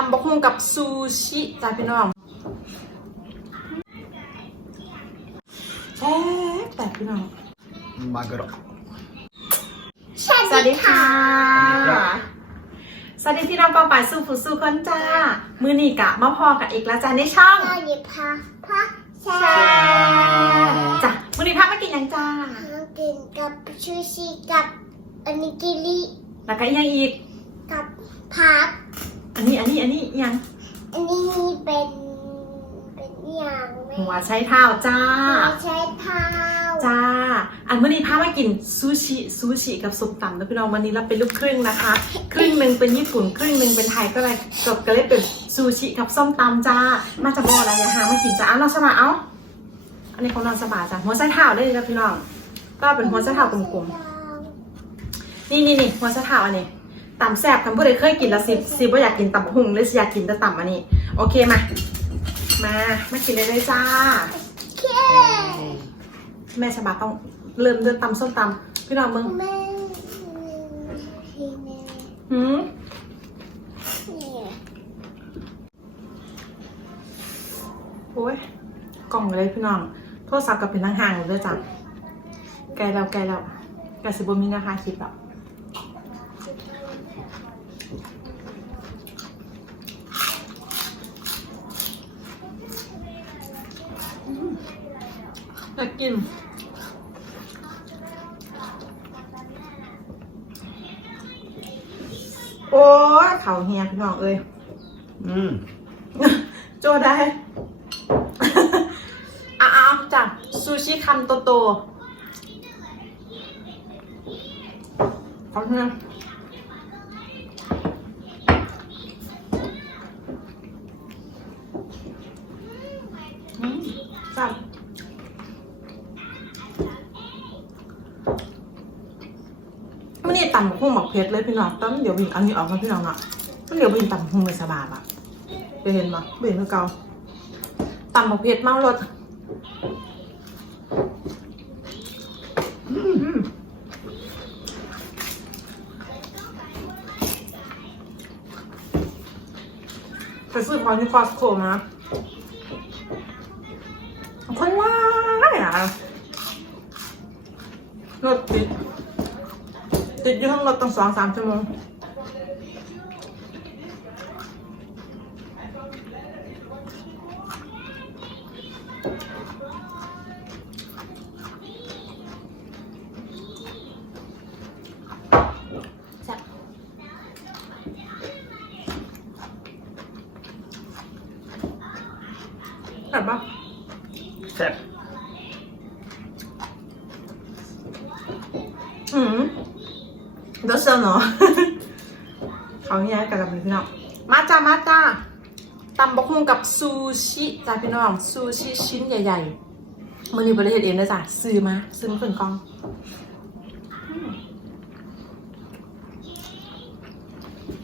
ตำบกฮุ่งกับซูชิจ้าพี่น้องแซ่บต่พี่น้อง มากระดกสวัสดีค่ะ สวัสดีพี่น้องปอาป่าสู้ผู้สู้คนจ้า มือนี่กะมาพอกับอีกแล้วจ้าในช่องมื้หยิบพาพักแช่จ้ามือนี่พามากินยังจ้ามากินกับซูชิกับอนิกิริแล้วก็ยังอีกกับพัก อันนี้อันนี้อันนี้อีกอยังอันนี้เป็น เป็นอย่างไม่หัวใช้เท้าจ้า ไม่ใช่เท้าจ้า อันมื่อนี้พามากินซูชิซูชิกับส้มตำนะพี่น้องวันนี้เราเป็นลูกครึ่งนะคะ ครึ่งหนึ่งเป็นญี่ปุ่น ครึ่งหนึ่งเป็นไทยก็เลยจบก็เลยเป็นซูชิกับส้มตำจ้า มาจะบอกอะไรอย่าหามากินจ้าเอาเราสบายเอาอันนี้ของเราสบายจ้ะหัวไส้เท้าได้เลยจ้ะพี่น้องก็เป็นหัวไส้เท้ากลมๆนี่นี่นี่หัวไส้เท้าอันนี้ ตำแซ่บคำพูดเลยเคยกินแล้วสิสิว่าอยากกินตำหุงหรือสิอยากกินแต่ตำอันนี้ โอเคมา มามากินเลยเลยจ้าเคแม่ชบาต้องเริ่มเดินตำส้มตำพี่น้องมึงแม่ทีนี้หืมเนี่ยโอ้ยกล่องเลยพี่น้องโทรศัพท์กับเป็นห่างๆอยู่ด้วยจ้ะไกลแล้วไกลแล้วไกลสิบมีนะคะคลิปแล้วอืมอยากกิน โอ้ยเขาเฮียพี่น้องเอ้ยうんโจได้อะเอาจ้ะซูชิคำโตโตเขาเนี่ยอืมจับไม่ได้ ตำหุ้งหมักเพชรเลยพี่น้องตอนเดี๋ยววิ่งอันนี้ออกมาพี่น้องอะมันเดี๋ยววิ่งตำหุ้งเลยสบายอะจะเห็นปะเห็นคือเก่าต่ำกว่าเพชรมากรสอืมไปซื้อพอที่คอสโคมาคนว่าอะรถติด ติดอยู่ห้องรถตั้งสองสามชั่วโมงแซ่บแซ่บปะセッอืม รสเซนเนาะ เขาเนี้ยกับพี่น้อง มาจ้า มาจ้าตำบักหุ่งกับซูชิจ้าพี่น้อง ซูชิชิ้นใหญ่ๆมันอยู่บริเวณเองนะจ้ะซื้อมา ซื้อมาเป็นกล่องอืม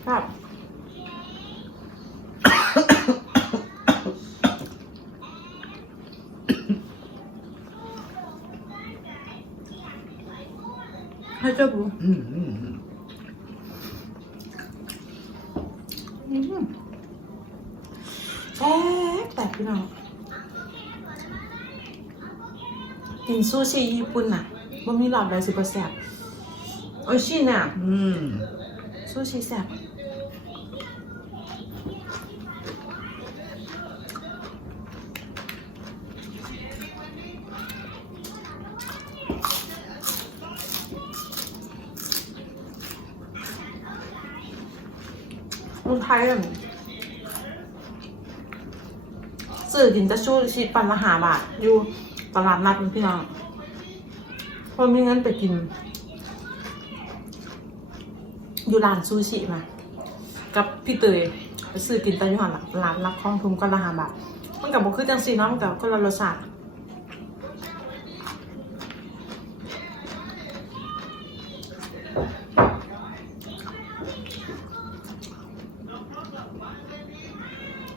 ครับ ให้เจ้าบู うんうんうん อืม แซ่บแต่พี่น้องกินซูชิญี่ปุ่นน่ะบ่มีหลอดเลยสิบแซ่บโอ้ยชิน่ะうんซูชิแซ่บ มืองไทยอะสื่อกินจะชูชีปันละหาบาทอยู่ตลาดนัดพี่น้องเพราะไม่งั้นไปกิน อยู่ร้านซูชิมา กับพี่เตยไปซื้อกินแต่ยู่หันหลังร้านรักข้องทุมก็ละหาบาทมันกับบ่คือจังสีเนาะมันกับคนละรสชาติ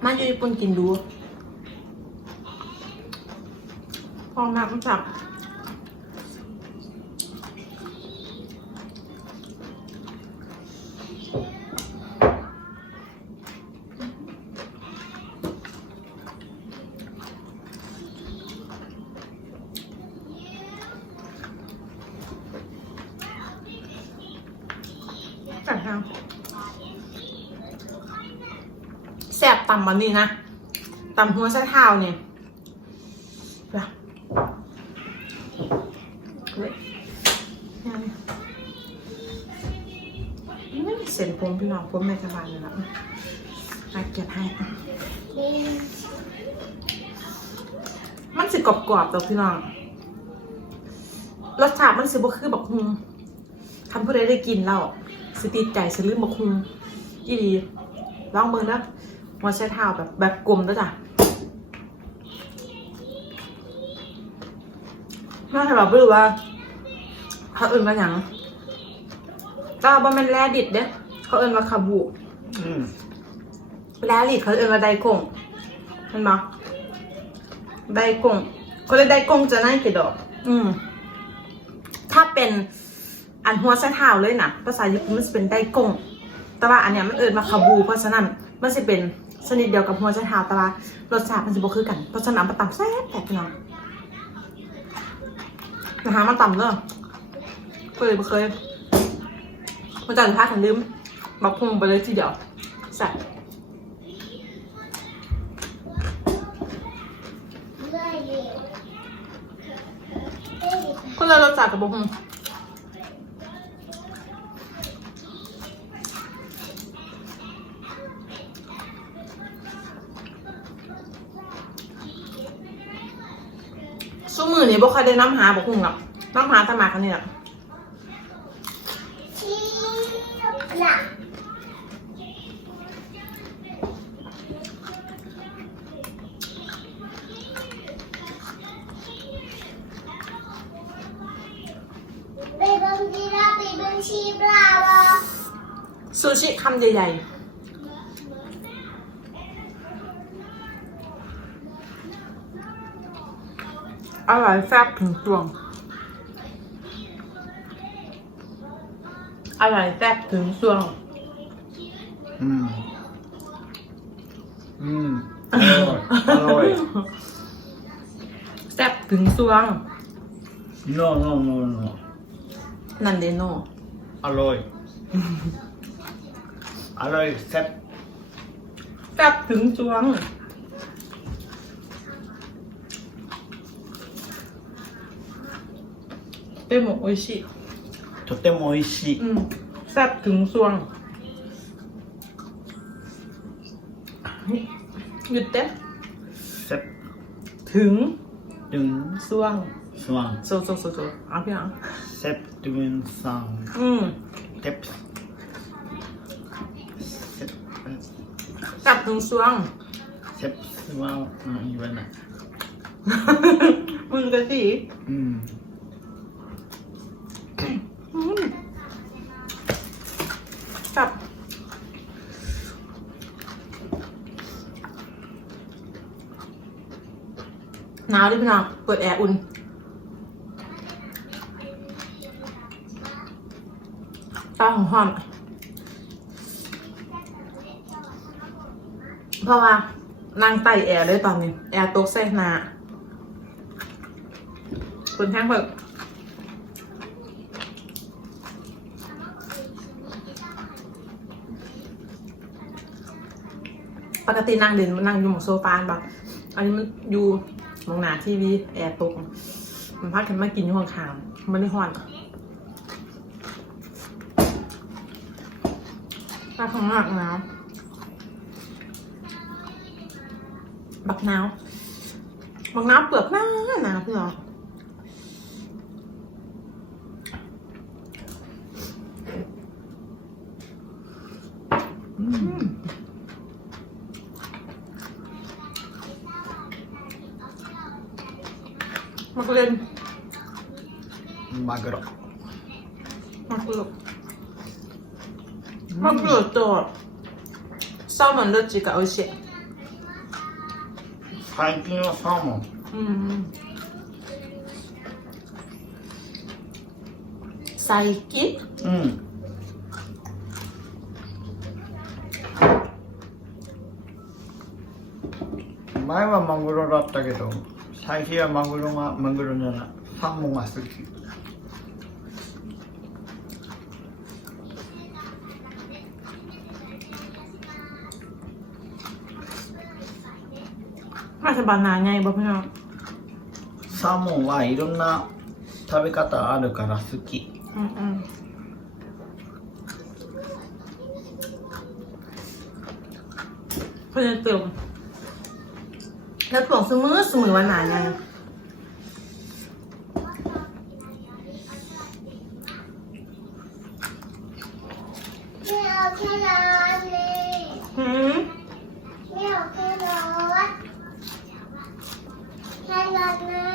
มาอยู่ ญี่ปุ่นกินดูพอมากมันจับ ฮะแสบ ตำวันนี้นะตำหัวไส้เท้าเนี่ยไปเว้ยนี่ไม่มีเส้นผมพี่น้องผมไม่สบายเลยละอาเกียดให้ มันสิกรอบๆตัวพี่น้องรสชาติมันสิบ่คือบักฮุงทำผู้ใดได้กินแล้วสิติดใจสิลืมบักฮุงอีดีลองเบิ่งนะ หัวใช้เท้าแบบแบบกลมด้วยจ้ะน่าจะแบบไม่รู้ว่าเขาเอื่นว่าหยังก็บ่แม่นแร่ดิดเด้เขาเอื่นว่าคาบูอืมแร่ดิดเขาเอื่นว่าไดกงเห็นปะไดกงเขาเรียกไดกงจะน่าเกลียดดอก อืม ถ้าเป็นอันหัวไส้เท้าเลยนะภาษาญี่ปุ่นมันจะเป็นไดกงแต่ว่าอันเนี้ยมันเอิญมาคาบู เพราะฉะนั้นมันจะเป็น ชนิดเดียวกับหัวไส้เท้าแต่ว่ารสชาติมันจะบ่คือกันเพราะฉะนั้นมาตำแซ่บแต่พี่น้องนะคะมาตำเนอะเคยบ่เคยมาจากท่าขันลืมบักพุงไปเลยทีเดียวแซ่บคนละรสชาติกับบักพุง นี่บ่ค่อยได้น้ำหาบ่คุ้งหรอกน้ำหาแตะหมากอันนี้แหละที่หลักไปเบังจีราไปเบังชีปลาวะซูชิคำใหญ่ๆ อร่อยแซ่บถึงตวง อร่อยแซ่บถึงตวง อืม อืม อร่อย อร่อย แซ่บถึงตวง no no no no นันเดโนอร่อย อร่อยแซ่บ แซ่บถึงตวง เป็นหมกโออิชิ とても美味しい อืมแซ่บถึงซวงหยุดเต้ แซ่บ ถึง ดึง ซวง สว่าง โซโซโซโซเอาพี่น้อง แซ่บดึงสัง อืม เท็บแซ่บ แซ่บถึงซวง แซ่บสว่างอืม言わない มึงกันสิ อืม าวดิพี่น้องเปิดแอร์อุ่นตาของหอมเพราะว่านางไต่แอร์เลยตอนนี้ แอร์ตกใส่หนาคุณแท่งเปิดปกตินั่งเด่นมันนั่งอยู่หมองโซฟาแบบอันนี้มันอยู่ มองหนาทีวีแอร์ตก มันพักกันมากินอยู่ข้างๆมันไม่หอนปลาของหนักนาวบักนาวบักนาวเปลือกหน้าหนาวพี่หรออืม Magulen. ぐろとサーモンどっちが美味しい？最近はサーモン。うんうん。最近うん。マグロだったけど、最近はマグロが、マグロじゃない、サーモンが好き。サーモンはいろんな食べ方あるから好き。うんうん。これやって。 แล้วถ่วงเสมอเสมอวันหนาไงไม่เอาแค่ร้อนเลยหืมไม่เอาแค่ร้อนแค่ร้อนนะ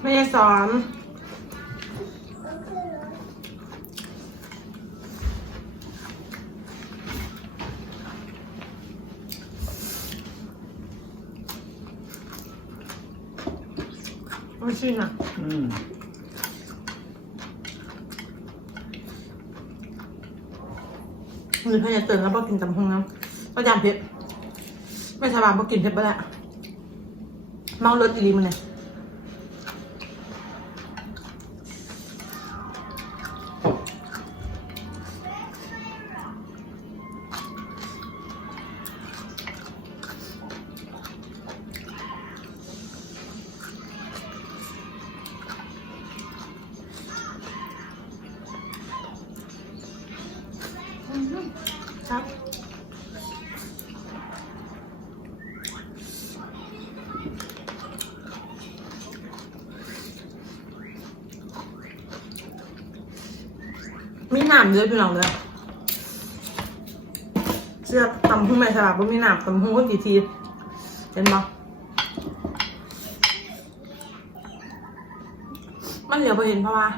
ไม่ได้สอน เอาแค่ร้อน ไม่ใช่นะうんมือพยาเตือนแล้วบอกกินตำหงน้ำก็ยำเผ็ด ไม่สบายบอกกินเผ็ดไปแล้วเมารถอีรีมันเลย ครับมีหนามด้วยพี่น้องเลยเสื้อตำพุ่งแม่ฉลาดว่ามีหนามตำพุ่งก็กี่ทีเห็นปะมันเหลียวไปเห็นเพราะว่า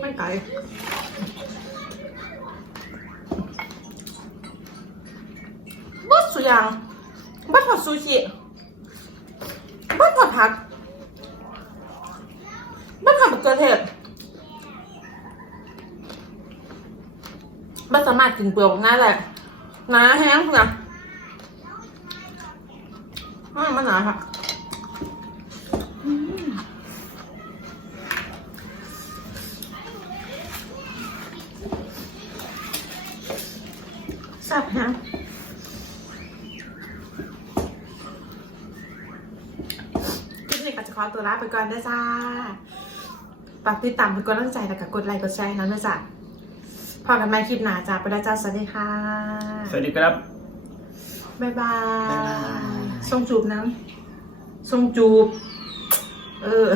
ไม่ไกล บัดสุดยังบัดผัดซูชิบัดผัดผักบัดผัดมะเขือเทศบัดสามารถกินเปลือกง่ายแหละหนาแห้งนะอืมมันหนาค่ะ ขอตัวลาไปก่อนนะจ้าฝากติดตามเป็กังใจแล้วก็กดไลค์กดแชร์ให้น้องเวยจ้ะพอกันใหม่คลิปหน้าจ้าไปแล้จ้าสวัสดีค่ะ สวัสดีครับ บ๊ายบายยส่งจูบน้ำส่งจูบ เออ